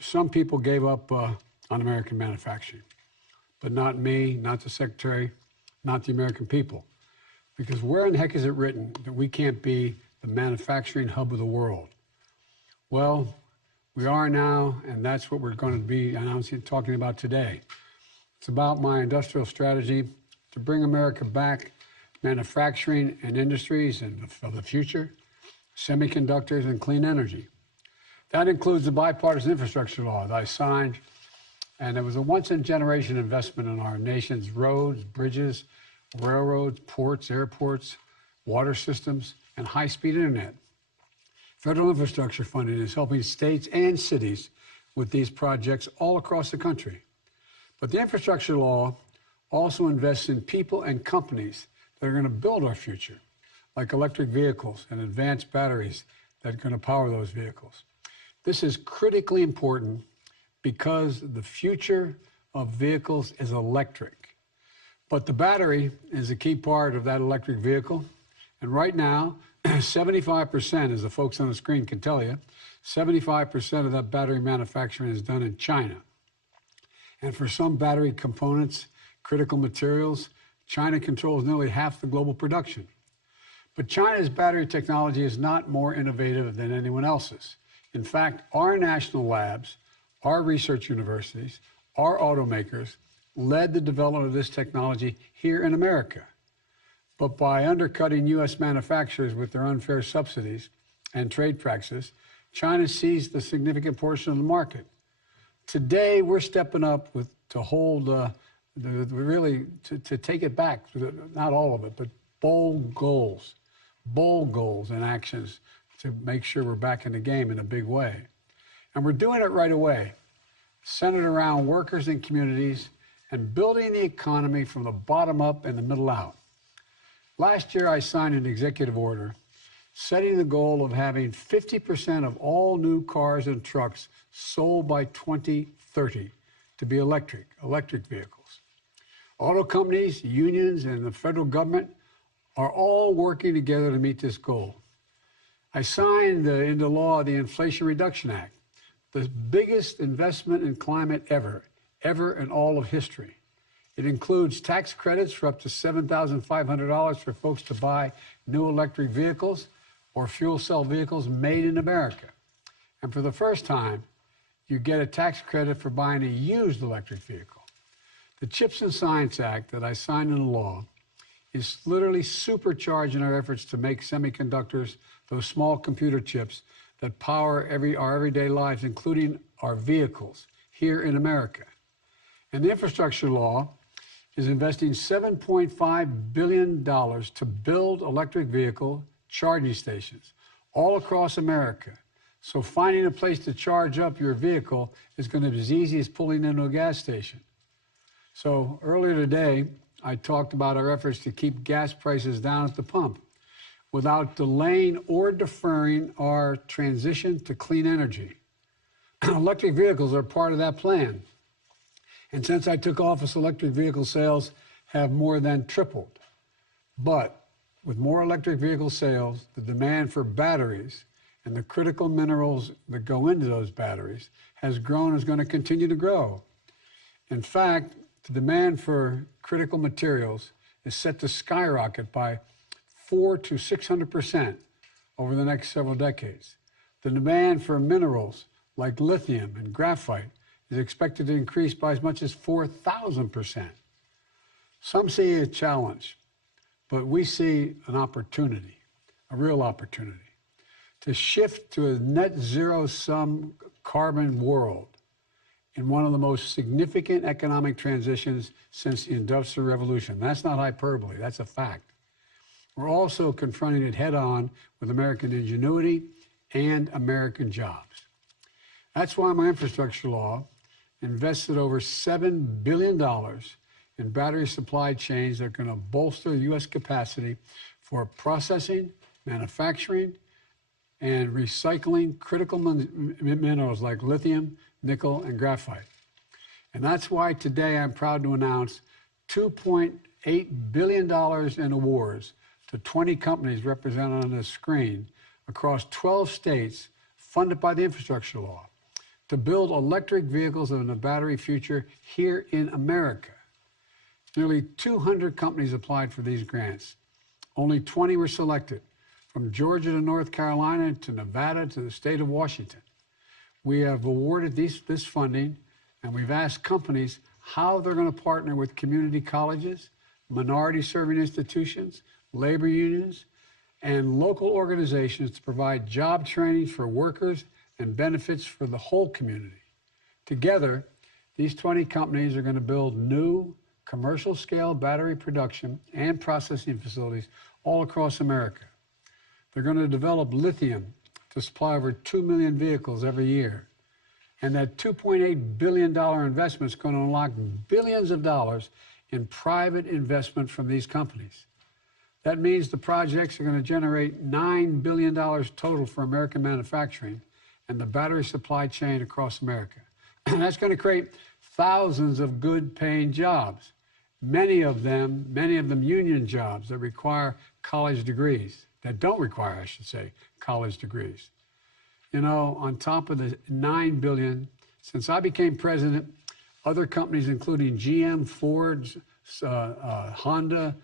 Some people gave up on American manufacturing, but not me, not the Secretary, not the American people. Because where in the heck is it written that we can't be the manufacturing hub of the world? Well, we are now, and that's what we're going to be announcing, talking about today. It's about my industrial strategy to bring America back, manufacturing and industries of the future, semiconductors and clean energy. That includes the Bipartisan Infrastructure Law that I signed, and it was a once-in-a-generation investment in our nation's roads, bridges, railroads, ports, airports, water systems, and high-speed internet. Federal infrastructure funding is helping states and cities with these projects all across the country. But the infrastructure law also invests in people and companies that are going to build our future, like electric vehicles and advanced batteries that are going to power those vehicles. This is critically important because the future of vehicles is electric. But the battery is a key part of that electric vehicle. And right now, 75%, as the folks on the screen can tell you, 75% of that battery manufacturing is done in China. And for some battery components, critical materials, China controls nearly half the global production. But China's battery technology is not more innovative than anyone else's. In fact, our national labs, our research universities, our automakers led the development of this technology here in America. But by undercutting U.S. manufacturers with their unfair subsidies and trade practices, China seized a significant portion of the market. Today, we're stepping up to hold, to take it back, not all of it, but bold goals and actions to make sure we're back in the game in a big way. And we're doing it right away, centered around workers and communities and building the economy from the bottom up and the middle out. Last year, I signed an executive order setting the goal of having 50% of all new cars and trucks sold by 2030 to be electric vehicles. Auto companies, unions, and the federal government are all working together to meet this goal. I signed into law the Inflation Reduction Act, the biggest investment in climate ever in all of history. It includes tax credits for up to $7,500 for folks to buy new electric vehicles or fuel cell vehicles made in America. And for the first time, you get a tax credit for buying a used electric vehicle. The CHIPS and Science Act that I signed into law is literally supercharging our efforts to make semiconductors, those small computer chips that power our everyday lives, including our vehicles here in America. And the infrastructure law is investing $7.5 billion to build electric vehicle charging stations all across America. So finding a place to charge up your vehicle is going to be as easy as pulling into a gas station. So earlier today, I talked about our efforts to keep gas prices down at the pump without delaying or deferring our transition to clean energy. Electric vehicles are part of that plan. And since I took office, electric vehicle sales have more than tripled. But with more electric vehicle sales, the demand for batteries and the critical minerals that go into those batteries has grown and is going to continue to grow. In fact, the demand for critical materials is set to skyrocket by 400% to 600% over the next several decades. The demand for minerals like lithium and graphite is expected to increase by as much as 4,000%. Some see a challenge, but we see an opportunity, a real opportunity, to shift to a net zero sum carbon world in one of the most significant economic transitions since the Industrial Revolution. That's not hyperbole, that's a fact. We're also confronting it head on with American ingenuity and American jobs. That's why my infrastructure law invested over $7 billion in battery supply chains that are going to bolster U.S. capacity for processing, manufacturing, and recycling critical minerals like lithium, nickel, and graphite. And that's why today I'm proud to announce $2.8 billion in awards to 20 companies represented on this screen across 12 states funded by the Infrastructure Law, to build electric vehicles in a battery future here in America. Nearly 200 companies applied for these grants. Only 20 were selected, from Georgia to North Carolina to Nevada to the state of Washington. We have awarded this funding, and we've asked companies how they're going to partner with community colleges, minority-serving institutions, labor unions, and local organizations to provide job training for workers and benefits for the whole community. Together, these 20 companies are going to build new commercial-scale battery production and processing facilities all across America. They're going to develop lithium to supply over 2 million vehicles every year. And that $2.8 billion investment is going to unlock billions of dollars in private investment from these companies. That means the projects are going to generate $9 billion total for American manufacturing and the battery supply chain across America. And that's going to create thousands of good-paying jobs, many of them union jobs that require college degrees, that don't require, I should say, college degrees. You know, on top of the $9 billion, since I became president, other companies, including GM, Ford, Honda,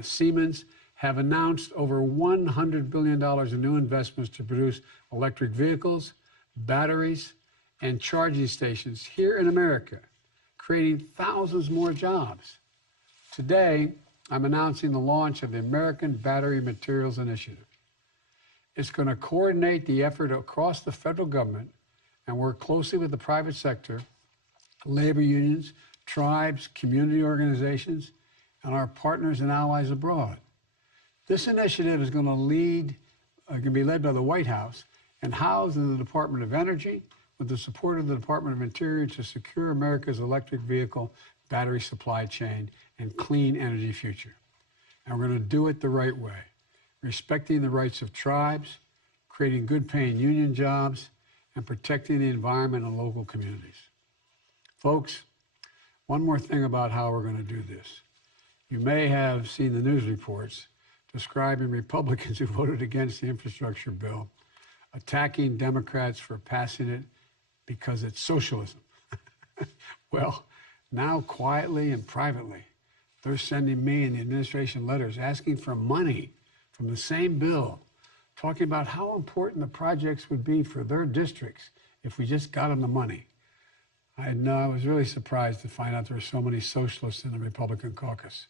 Siemens, have announced over $100 billion in new investments to produce electric vehicles, batteries, and charging stations here in America, creating thousands more jobs. Today, I'm announcing the launch of the American Battery Materials Initiative. It's going to coordinate the effort across the federal government and work closely with the private sector, labor unions, tribes, community organizations, and our partners and allies abroad. This initiative is going to be led by the White House and housed in the Department of Energy with the support of the Department of Interior to secure America's electric vehicle, battery supply chain, and clean energy future. And we're going to do it the right way, respecting the rights of tribes, creating good-paying union jobs, and protecting the environment and local communities. Folks, one more thing about how we're going to do this. You may have seen the news reports describing Republicans who voted against the infrastructure bill, attacking Democrats for passing it because it's socialism. Well, now quietly and privately, they're sending me and the administration letters asking for money from the same bill, talking about how important the projects would be for their districts if we just got them the money. I was really surprised to find out there were so many socialists in the Republican caucus.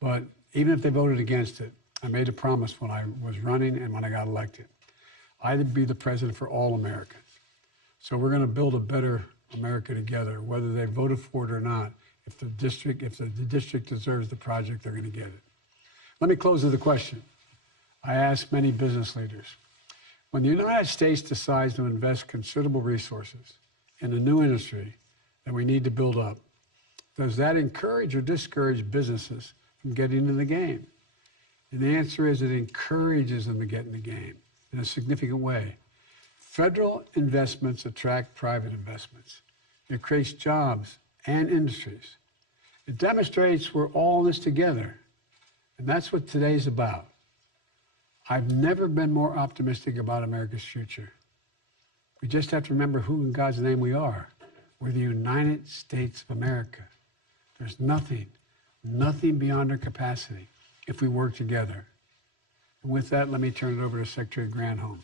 But even if they voted against it, I made a promise when I was running and when I got elected. I'd be the president for all Americans. So we're going to build a better America together, whether they voted for it or not. If the district deserves the project, they're going to get it. Let me close with a question. I ask many business leaders, when the United States decides to invest considerable resources in a new industry that we need to build up, does that encourage or discourage businesses from getting into the game? And the answer is it encourages them to get in the game in a significant way. Federal investments attract private investments. It creates jobs and industries. It demonstrates we're all in this together. And that's what today's about. I've never been more optimistic about America's future. We just have to remember who in God's name we are. We're the United States of America. There's nothing beyond our capacity if we work together. And with that, let me turn it over to Secretary Granholm.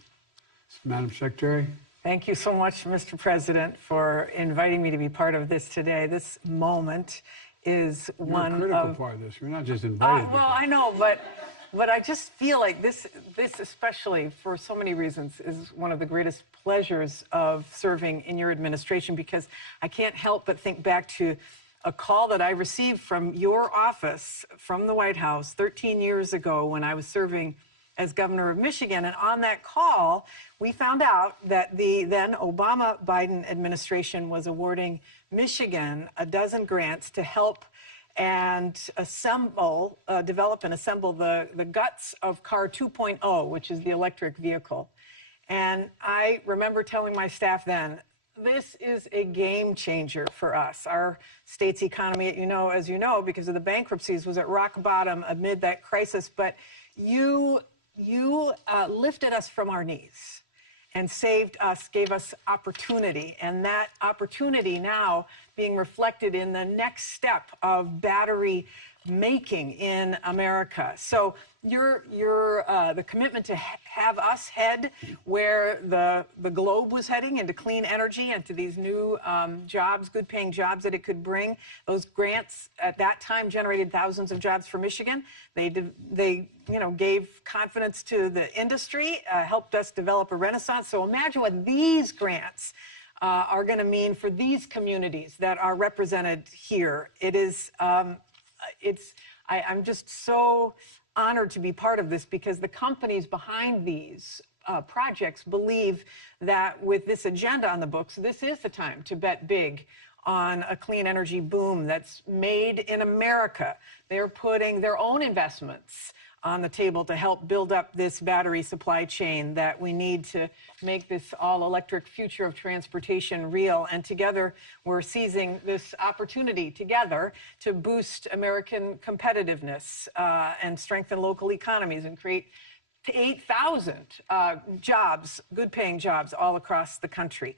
Madam Secretary. Thank you so much, Mr. President, for inviting me to be part of this today. This moment is one of... You're a critical part of this. You're not just invited. Well, I know, but I just feel like this especially for so many reasons is one of the greatest pleasures of serving in your administration, because I can't help but think back to a call that I received from your office, from the White House 13 years ago when I was serving as governor of Michigan. And on that call, we found out that the then Obama-Biden administration was awarding Michigan a dozen grants to help and develop and assemble the guts of Car 2.0, which is the electric vehicle. And I remember telling my staff then, this is a game changer for us. Our state's economy, as you know, because of the bankruptcies, was at rock bottom amid that crisis. But you lifted us from our knees and saved us, gave us opportunity. And that opportunity now being reflected in the next step of battery making in America. So the commitment to have us head where the globe was heading, into clean energy and to these new jobs, good paying jobs that it could bring. Those grants at that time generated thousands of jobs for Michigan. They gave confidence to the industry, helped us develop a renaissance. So imagine what these grants are going to mean for these communities that are represented here. It is, I'm just so honored to be part of this, because the companies behind these projects believe that with this agenda on the books, this is the time to bet big on a clean energy boom that's made in America. They're putting their own investments on the table to help build up this battery supply chain that we need to make this all-electric future of transportation real. And together, we're seizing this opportunity together to boost American competitiveness and strengthen local economies and create 8,000 jobs, good-paying jobs all across the country.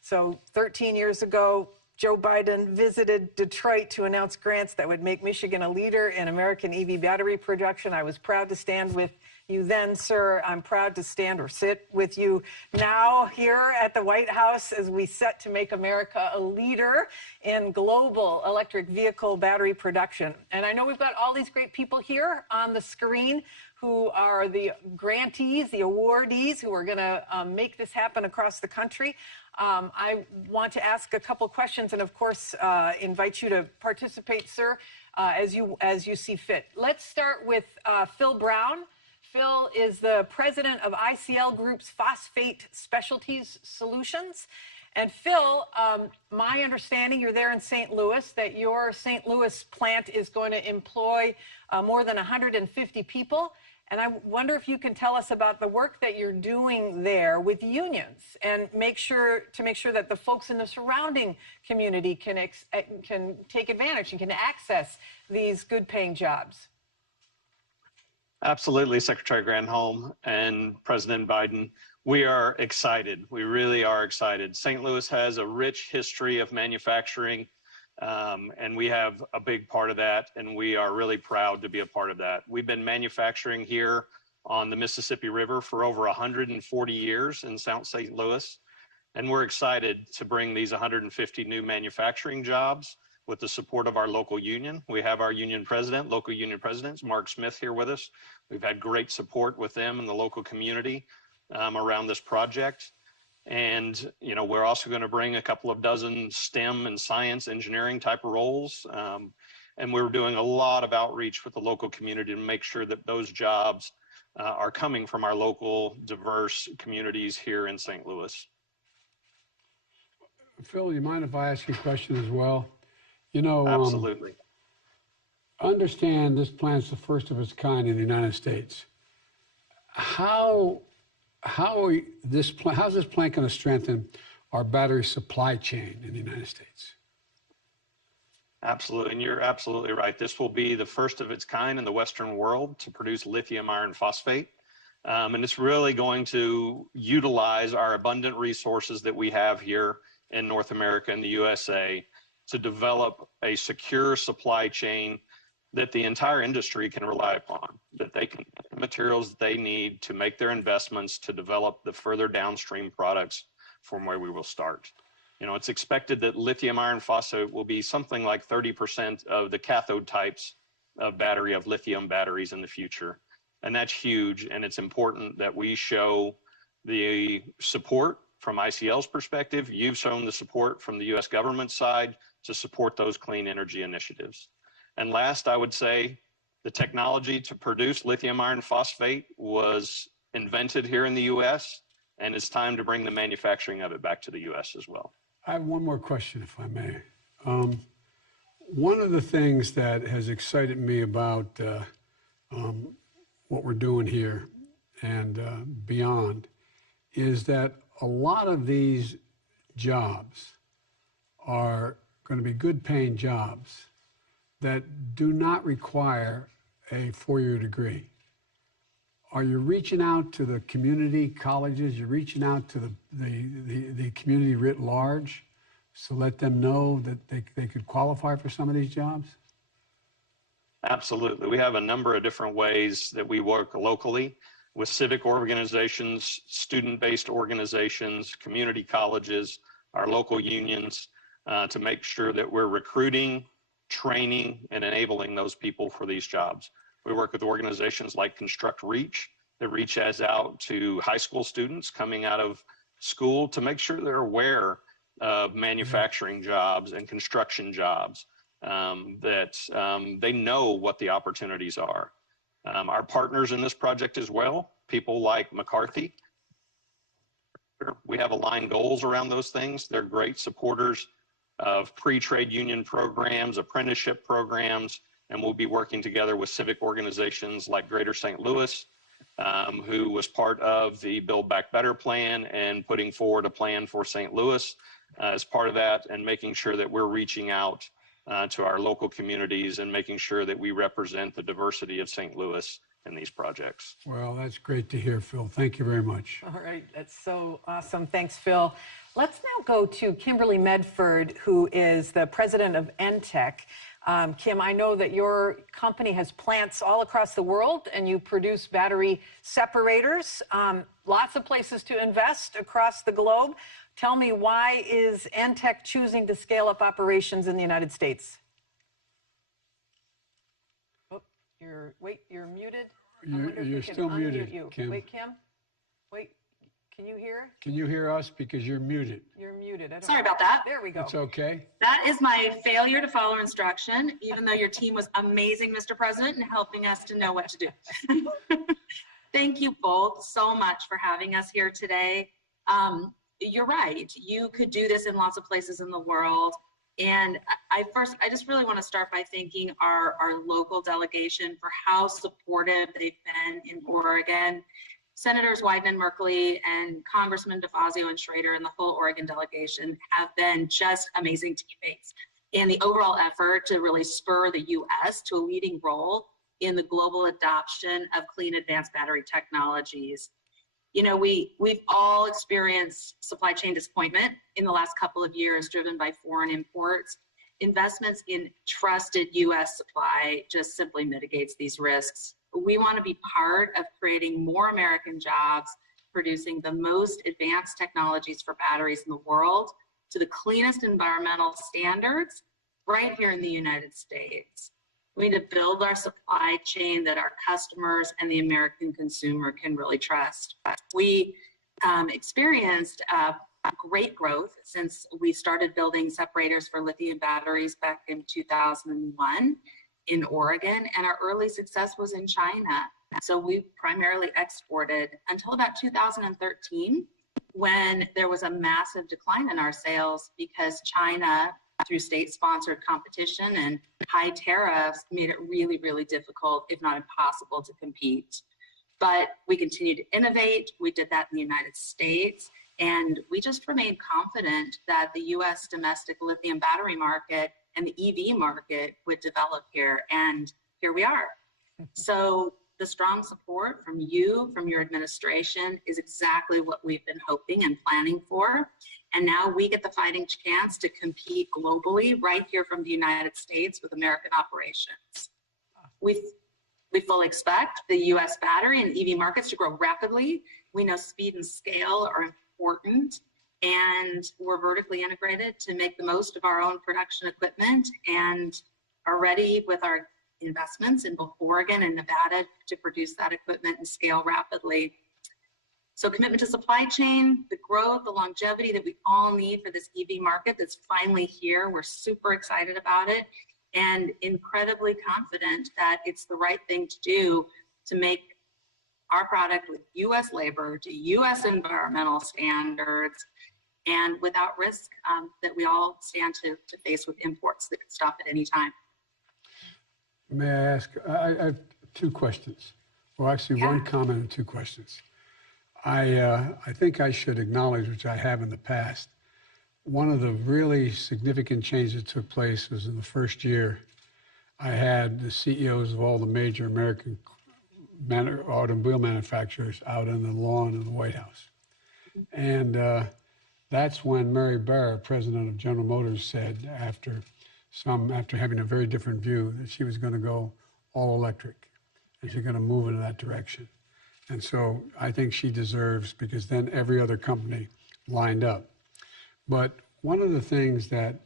So 13 years ago, Joe Biden visited Detroit to announce grants that would make Michigan a leader in American EV battery production. I was proud to stand with you then, sir. I'm proud to stand or sit with you now here at the White House as we set to make America a leader in global electric vehicle battery production. And I know we've got all these great people here on the screen who are the grantees, the awardees, who are going to make this happen across the country. I want to ask a couple questions and, of course, invite you to participate, sir, as you see fit. Let's start with Phil Brown. Phil is the president of ICL Group's Phosphate Specialties Solutions. And Phil, my understanding, you're there in St. Louis, that your St. Louis plant is going to employ more than 150 people. And I wonder if you can tell us about the work that you're doing there with unions and make sure that the folks in the surrounding community can take advantage and can access these good-paying jobs. Absolutely, Secretary Granholm and President Biden. We are excited. We really are excited. St. Louis has a rich history of manufacturing, and we have a big part of that, and we are really proud to be a part of that. We've been manufacturing here on the Mississippi River for over 140 years in South St. Louis, and we're excited to bring these 150 new manufacturing jobs with the support of our local union. We have our union president, local union presidents, Mark Smith, here with us. We've had great support with them and the local community around this project. And, you know, we're also going to bring a couple of dozen STEM and science engineering type of roles. And we're doing a lot of outreach with the local community to make sure that those jobs are coming from our local diverse communities here in St. Louis. Phil, you mind if I ask you a question as well? You know, absolutely. Understand this plant's the first of its kind in the United States. How's this plant going to strengthen our battery supply chain in the United States? Absolutely, and you're absolutely right. This will be the first of its kind in the Western world to produce lithium iron phosphate. And it's really going to utilize our abundant resources that we have here in North America and the USA to develop a secure supply chain that the entire industry can rely upon, that they can get the materials they need to make their investments to develop the further downstream products from where we will start. You know, it's expected that lithium iron phosphate will be something like 30% of the cathode types of lithium batteries in the future. And that's huge. And it's important that we show the support from ICL's perspective. You've shown the support from the US government side to support those clean energy initiatives. And last, I would say the technology to produce lithium iron phosphate was invented here in the US, and it's time to bring the manufacturing of it back to the US as well. I have one more question, if I may. One of the things that has excited me about what we're doing here and beyond is that a lot of these jobs are going to be good paying jobs that do not require a four-year degree. are you reaching out to the community colleges? You're reaching out to the community writ large to let them know that they could qualify for some of these jobs? Absolutely. We have a number of different ways that we work locally with civic organizations, student-based organizations, community colleges, our local unions, to make sure that we're recruiting, training, and enabling those people for these jobs. We work with organizations like Construct Reach that reaches out to high school students coming out of school to make sure they're aware of manufacturing jobs and construction jobs, that they know what the opportunities are. Our partners in this project as well, people like McCarthy, we have aligned goals around those things. They're great supporters of pre-trade union programs, apprenticeship programs, and we'll be working together with civic organizations like Greater St. Louis, who was part of the Build Back Better plan and putting forward a plan for St. Louis as part of that, and making sure that we're reaching out to our local communities and making sure that we represent the diversity of St. Louis in these projects. Well, that's great to hear, Phil. Thank you very much. All right, that's so awesome. Thanks, Phil. Let's now go to Kimberly Medford, who is the president of NTEC. Kim, I know that your company has plants all across the world and you produce battery separators. Lots of places to invest across the globe. Tell me, why is NTEC choosing to scale up operations in the United States? Oh, you're muted. You're still muted, Kim. Wait, Kim. Wait, can you hear? Can you hear us? Because you're muted. You're muted. Sorry about that. There we go. It's okay. That is my failure to follow instruction, even though your team was amazing, Mr. President, in helping us to know what to do. Thank you both so much for having us here today. You're right. You could do this in lots of places in the world. And I just really want to start by thanking our local delegation for how supportive they've been in Oregon. Senators Wyden and Merkley and Congressman DeFazio and Schrader and the whole Oregon delegation have been just amazing teammates in the overall effort to really spur the U.S. to a leading role in the global adoption of clean advanced battery technologies. You know, we've all experienced supply chain disappointment in the last couple of years driven by foreign imports. Investments in trusted U.S. supply just simply mitigates these risks. We want to be part of creating more American jobs, producing the most advanced technologies for batteries in the world to the cleanest environmental standards right here in the United States. We need to build our supply chain that our customers and the American consumer can really trust. We experienced great growth since we started building separators for lithium batteries back in 2001 in Oregon, and our early success was in China. So we primarily exported until about 2013, when there was a massive decline in our sales because China, through state-sponsored competition and high tariffs, made it really, really difficult, if not impossible, to compete. But we continued to innovate. We did that in the United States, and we just remained confident that the U.S. domestic lithium battery market and the EV market would develop here, and here we are. So the strong support from you, from your administration, is exactly what we've been hoping and planning for. And now we get the fighting chance to compete globally right here from the United States with American operations. We fully expect the U.S. battery and EV markets to grow rapidly. We know speed and scale are important, and we're vertically integrated to make the most of our own production equipment and are ready with our investments in both Oregon and Nevada to produce that equipment and scale rapidly. So commitment to supply chain, the growth, the longevity that we all need for this EV market that's finally here. We're super excited about it and incredibly confident that it's the right thing to do to make our product with U.S. labor to U.S. environmental standards and without risk that we all stand to face with imports that could stop at any time. May I ask, I have two questions. Well, actually, one comment and two questions. I think I should acknowledge, which I have in the past, one of the really significant changes that took place was in the first year. I had the CEOs of all the major American automobile manufacturers out on the lawn of the White House. And that's when Mary Barra, president of General Motors, said after having a very different view that she was going to go all electric and she's going to move in that direction. And so I think she deserves, because then every other company lined up. But one of the things that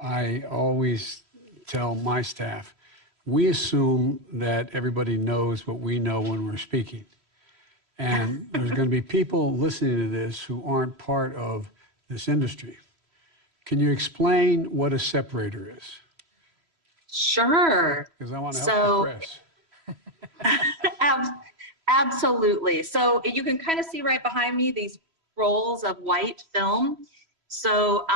I always tell my staff, we assume that everybody knows what we know when we're speaking. And there's going to be people listening to this who aren't part of this industry. Can you explain what a separator is? Sure. Because I want to help the press. Absolutely. So you can kind of see right behind me these rolls of white film. So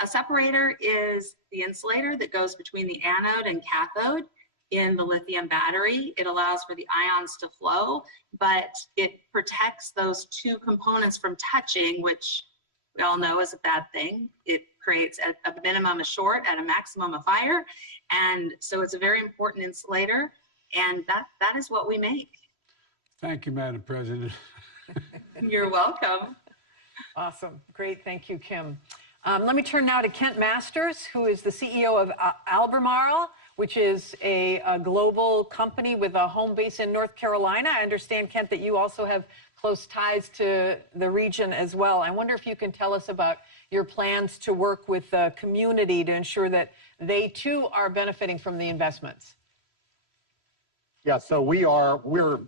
a separator is the insulator that goes between the anode and cathode in the lithium battery. It allows for the ions to flow, but it protects those two components from touching, which we all know is a bad thing. It creates at a minimum a short, at a maximum a fire. And so it's a very important insulator, and that is what we make. Thank you, Madam President. You're welcome. Awesome. Great. Thank you, Kim. Let me turn now to Kent Masters, who is the CEO of Albemarle, which is a global company with a home base in North Carolina. I understand, Kent, that you also have close ties to the region as well. I wonder if you can tell us about your plans to work with the community to ensure that they too are benefiting from the investments. Yeah, so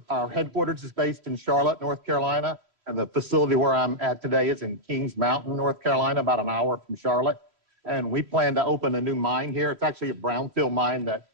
our headquarters is based in Charlotte, North Carolina, and the facility where I'm at today is in Kings Mountain, North Carolina, about an hour from Charlotte. And we plan to open a new mine here. It's actually a brownfield mine that